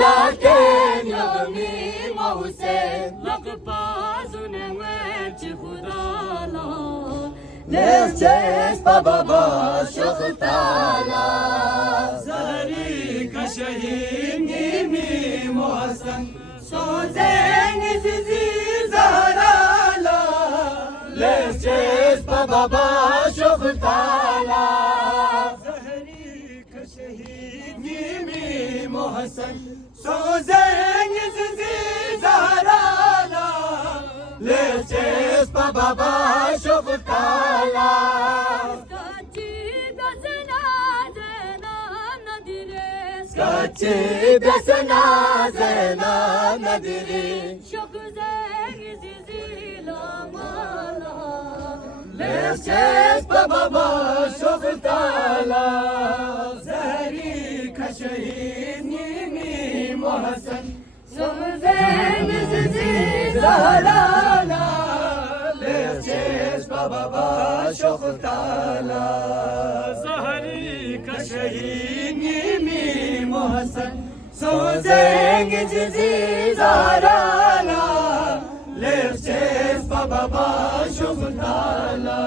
laken yami mause Lakpazune wechi khudala Lesces baba şohtala Zahri ka şehid nimi muhassan Sozen sizi zarala Lesces baba şohtala Zahri ka şehid nimi muhassan Sozen sizi zarala Lesces baba şohtala Kaçı besena zena nadiri Çok Lesces baba şohtala Zahri ka şehid nimi muhassan Sozen sizi zarala Lesces baba şohtala Zahri ka şehid nimi muhassan Sozen sizi zarala Lesces baba şohtala